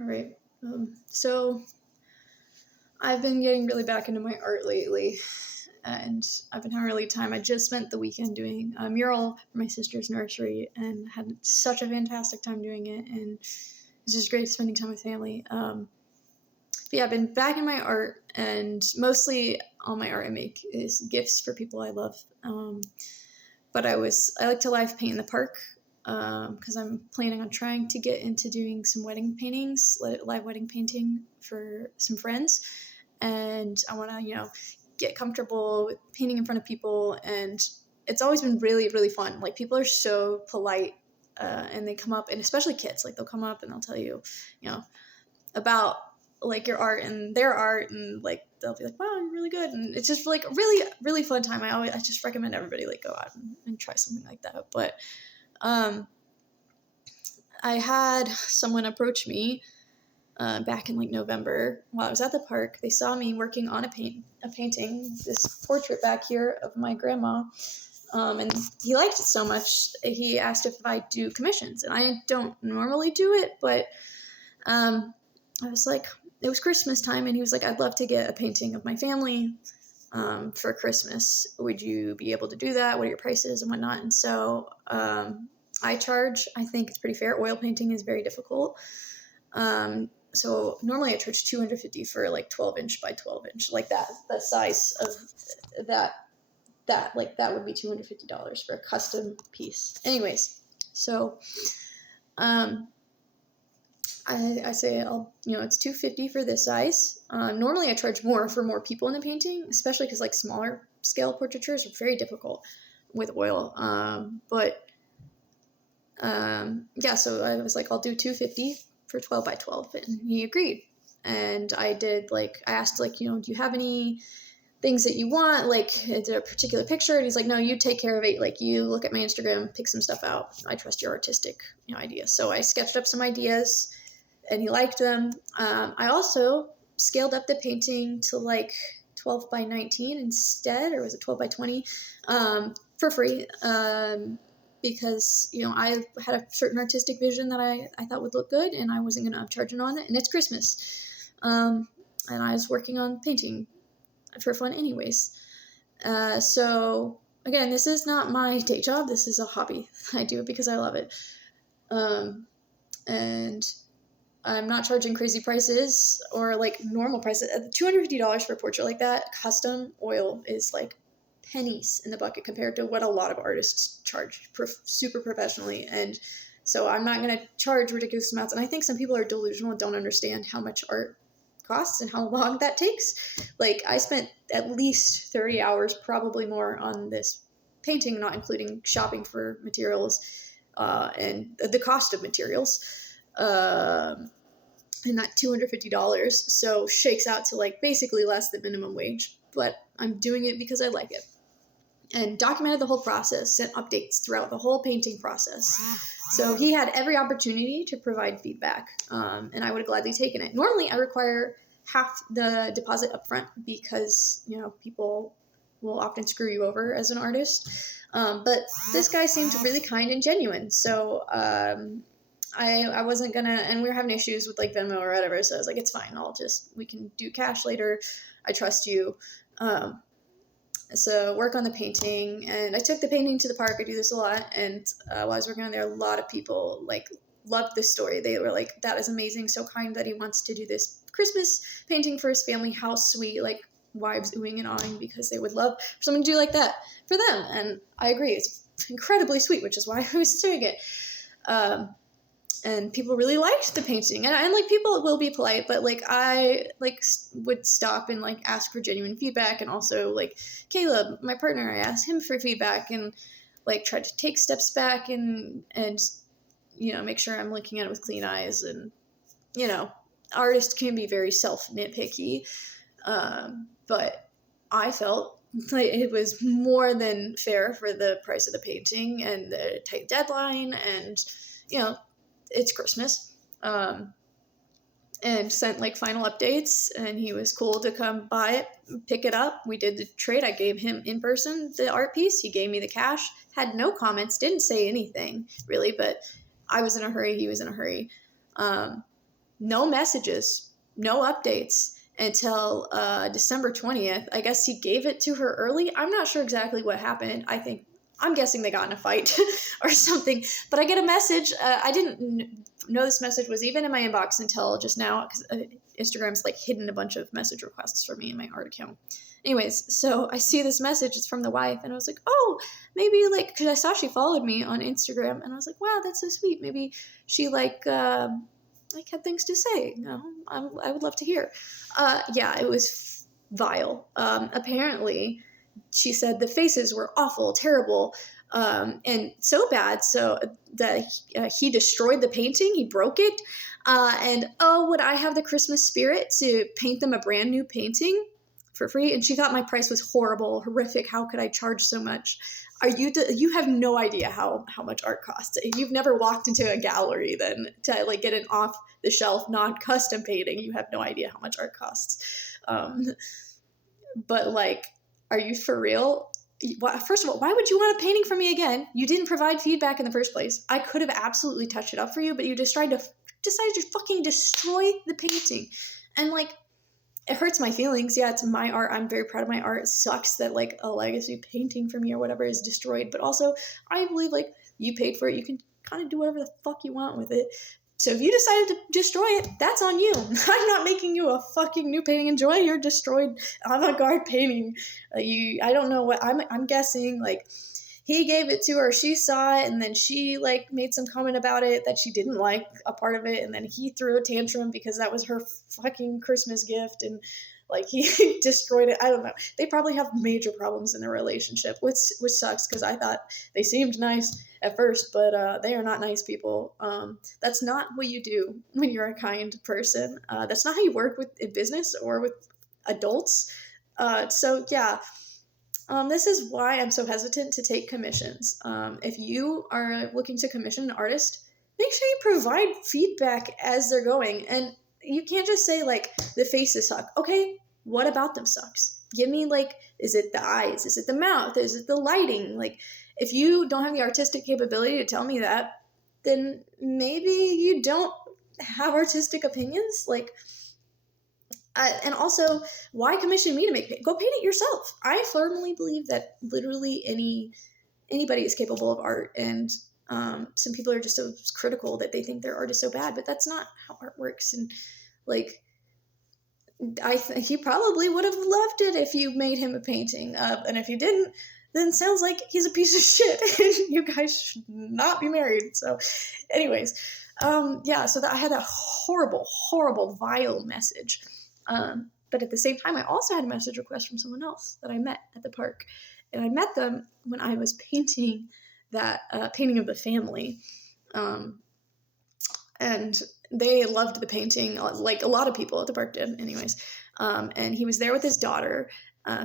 All right. So I've been getting really back into my art lately, and I've been having a really time. I just spent the weekend doing a mural for my sister's nursery and had such a fantastic time doing it, and it's just great spending time with family. But yeah, I've been back in my art, and mostly all my art I make is gifts for people I love. But I like to live paint in the park because I'm planning on trying to get into doing some wedding paintings, live wedding painting for some friends, and I want to get comfortable with painting in front of people, and it's always been really really fun. Like people are so polite. And they come up, and especially kids, like they'll come up and they'll tell you, about like your art and their art, and like they'll be like, wow, you're really good, and it's just like a really really fun time. I just recommend everybody like go out and try something like that. But I had someone approach me back in like November while I was at the park. They saw me working on a painting, this portrait back here of my grandma. And he liked it so much, he asked if I do commissions, and I don't normally do it, but I was like, it was Christmas time, and he was like, I'd love to get a painting of my family for Christmas. Would you be able to do that? What are your prices and whatnot? And so I charge, I think it's pretty fair. Oil painting is very difficult. So normally I charge $250 for like 12-inch by 12-inch, like that, the size of that would be $250 for a custom piece. Anyways, so I say it's $250 for this size. Normally I charge more for more people in the painting, especially because like smaller scale portraitures are very difficult with oil. Yeah, so I was like, I'll do $250 for 12 by 12, and he agreed. And I asked do you have any things that you want? Like, is there a particular picture? And he's like, no, you take care of it. Like, you look at my Instagram, pick some stuff out. I trust your artistic, ideas. So I sketched up some ideas, and he liked them. I also scaled up the painting to like 12 by 19 instead, or was it 12 by 20, for free, because, I had a certain artistic vision that I thought would look good, and I wasn't going to upcharge on it, and it's Christmas. And I was working on painting for fun anyways. So again, this is not my day job. This is a hobby. I do it because I love it. And I'm not charging crazy prices or like normal prices. $250 for a portrait like that, custom oil, is like pennies in the bucket compared to what a lot of artists charge super professionally. And so I'm not going to charge ridiculous amounts. And I think some people are delusional and don't understand how much art costs and how long that takes. Like, I spent at least 30 hours, probably more, on this painting, not including shopping for materials and the cost of materials. And that $250 so shakes out to like basically less than minimum wage, but I'm doing it because I like it. And documented the whole process, sent updates throughout the whole painting process. So he had every opportunity to provide feedback, and I would have gladly taken it. Normally, I require half the deposit up front because, people will often screw you over as an artist. But this guy seemed really kind and genuine. So I wasn't gonna, and we were having issues with like Venmo or whatever. So I was like, it's fine. We can do cash later. I trust you. So work on the painting, and I took the painting to the park. I do this a lot, and while I was working on there, a lot of people like loved this story. They were like, that is amazing, so kind that he wants to do this Christmas painting for his family. How sweet, like wives oohing and awing because they would love for someone to do like that for them. And I agree, it's incredibly sweet, which is why I was doing it. And people really liked the painting, and like people will be polite, but like I like would stop and like ask for genuine feedback. And also like Caleb, my partner, I asked him for feedback and like tried to take steps back and make sure I'm looking at it with clean eyes. And artists can be very self nitpicky, but I felt like it was more than fair for the price of the painting and the tight deadline, and it's Christmas, and sent like final updates, and he was cool to come by it, pick it up. We did the trade. I gave him in person the art piece. He gave me the cash, had no comments, didn't say anything really, but I was in a hurry. He was in a hurry. no messages, no updates until December 20th. I guess he gave it to her early. I'm not sure exactly what happened. I'm guessing they got in a fight or something. But I get a message. I didn't know this message was even in my inbox until just now, because Instagram's like hidden a bunch of message requests for me in my art account. Anyways, so I see this message. It's from the wife, and I was like, oh, maybe like, because I saw she followed me on Instagram, and I was like, wow, that's so sweet. Maybe she like had things to say. I would love to hear. Yeah, it was vile. Apparently, she said the faces were awful, terrible, and so bad so that he destroyed the painting. He broke it. And would I have the Christmas spirit to paint them a brand new painting for free? And she thought my price was horrible, horrific. How could I charge so much? You have no idea how much art costs. If you've never walked into a gallery, then to like get an off the shelf non-custom painting, you have no idea how much art costs. But like, are you for real? First of all, why would you want a painting from me again? You didn't provide feedback in the first place. I could have absolutely touched it up for you, but you just decided to fucking destroy the painting. And like, it hurts my feelings. Yeah, it's my art. I'm very proud of my art. It sucks that like a legacy painting from me or whatever is destroyed. But also, I believe like you paid for it. You can kind of do whatever the fuck you want with it. So if you decided to destroy it, that's on you. I'm not making you a fucking new painting. Enjoy your destroyed avant-garde painting. I don't know what I'm guessing. Like, he gave it to her, she saw it, and then she like made some comment about it that she didn't like a part of it, and then he threw a tantrum because that was her fucking Christmas gift, and like he destroyed it. I don't know. They probably have major problems in their relationship, which sucks because I thought they seemed nice at first, but they are not nice people. That's not what you do when you're a kind person. That's not how you work in business or with adults. So yeah. This is why I'm so hesitant to take commissions. If you are looking to commission an artist, make sure you provide feedback as they're going. And you can't just say, like, the faces suck. Okay, what about them sucks? Give me, like, is it the eyes? Is it the mouth? Is it the lighting? Like, if you don't have the artistic capability to tell me that, then maybe you don't have artistic opinions. Like, and also, why commission me to make paint? Go paint it yourself. I firmly believe that literally anybody is capable of art, and some people are just so critical that they think their art is so bad, but that's not how art works. And like, he probably would have loved it if you made him a painting, and if you didn't, then it sounds like he's a piece of shit, and you guys should not be married. So, anyways, yeah. So I had that horrible, horrible, vile message. But at the same time, I also had a message request from someone else that I met at the park. And I met them when I was painting that painting of the family. And they loved the painting, like a lot of people at the park did, anyways. And he was there with his daughter,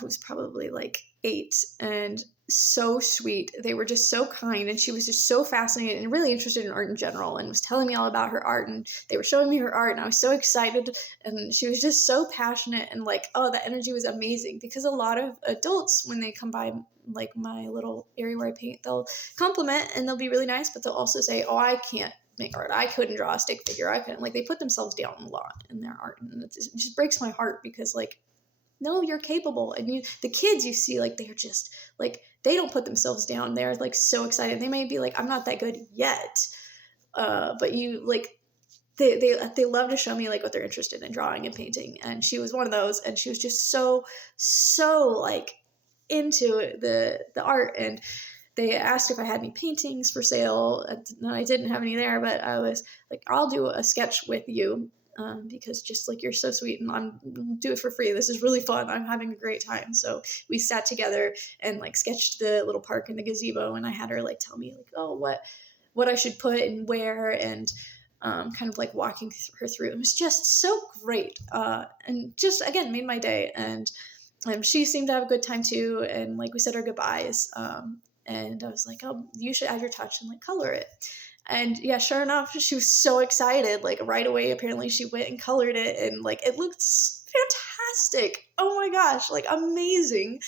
who's probably like 8, and so sweet. They were just so kind, and she was just so fascinated and really interested in art in general, and was telling me all about her art, and they were showing me her art, and I was so excited, and she was just so passionate, and like, oh, the energy was amazing. Because a lot of adults, when they come by like my little area where I paint, they'll compliment and they'll be really nice, but they'll also say, oh, I can't make art. I couldn't draw a stick figure. I couldn't. Like, they put themselves down a lot in their art, and it just breaks my heart, because like, no, you're capable. And the kids you see, like, they're just like, they don't put themselves down. They're like so excited. They may be like, I'm not that good yet. But you like, they love to show me like what they're interested in drawing and painting. And she was one of those, and she was just so like into the art. And they asked if I had any paintings for sale. And I didn't have any there, but I was like, I'll do a sketch with you. Because just like, you're so sweet, and I'm do it for free. This is really fun. I'm having a great time. So we sat together and like sketched the little park and the gazebo, and I had her like tell me like, oh, what I should put and where, and kind of like walking her through. It was just so great, and just again made my day. And she seemed to have a good time too. And like, we said our goodbyes, and I was like, oh, you should add your touch and like color it. And yeah, sure enough, she was so excited. Like, right away, apparently she went and colored it, and like, it looked fantastic. Oh my gosh, like amazing.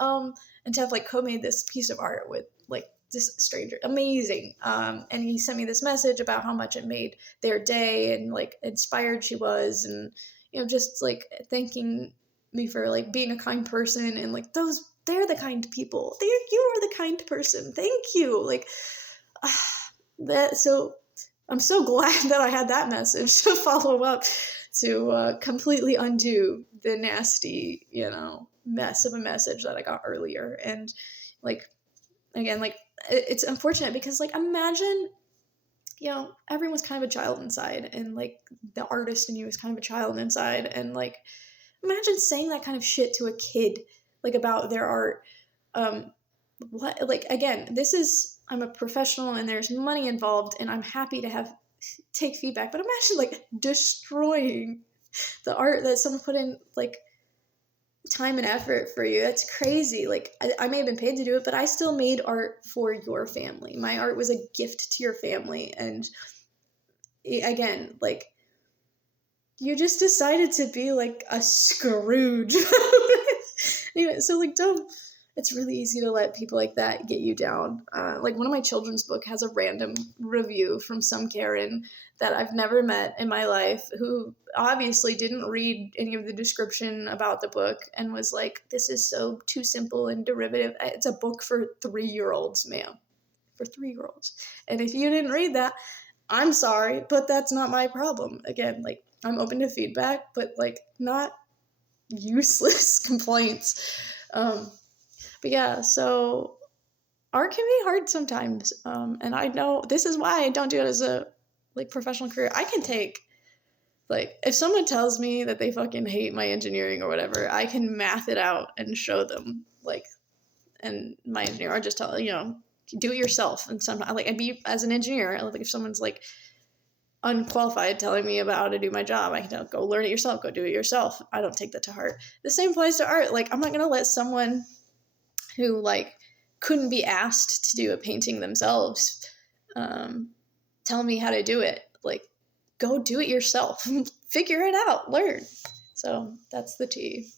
And to have like co-made this piece of art with like this stranger, amazing. And he sent me this message about how much it made their day and like inspired she was, and just like thanking me for like being a kind person, and like they're the kind people. You are the kind person. Thank you. Like that. So I'm so glad that I had that message to follow up to completely undo the nasty, mess of a message that I got earlier. And like, again, like it's unfortunate because like imagine, everyone's kind of a child inside, and like the artist in you is kind of a child inside, and like imagine saying that kind of shit to a kid, like about their art. What, like, again, I'm a professional and there's money involved, and I'm happy to take feedback, but imagine like destroying the art that someone put in like time and effort for you. That's crazy. Like I may have been paid to do it, but I still made art for your family. My art was a gift to your family. And again, like you just decided to be like a Scrooge. So like it's really easy to let people like that get you down. Like one of my children's book has a random review from some Karen that I've never met in my life, who obviously didn't read any of the description about the book and was like, this is so too simple and derivative. It's a book for 3-year-olds, ma'am. For 3-year-olds. And if you didn't read that, I'm sorry, but that's not my problem. Again, like I'm open to feedback, but like not useless complaints. But yeah, so art can be hard sometimes. And I know this is why I don't do it as a like professional career. I can take, like, if someone tells me that they fucking hate my engineering or whatever, I can math it out and show them, like, and my engineer, or just tell, do it yourself. And sometimes, like, as an engineer, like, if someone's like unqualified telling me about how to do my job, I can tell, go learn it yourself, go do it yourself. I don't take that to heart. The same applies to art. Like, I'm not going to let someone who like couldn't be asked to do a painting themselves tell me how to do it. Like, go do it yourself. Figure it out. Learn. So that's the tea.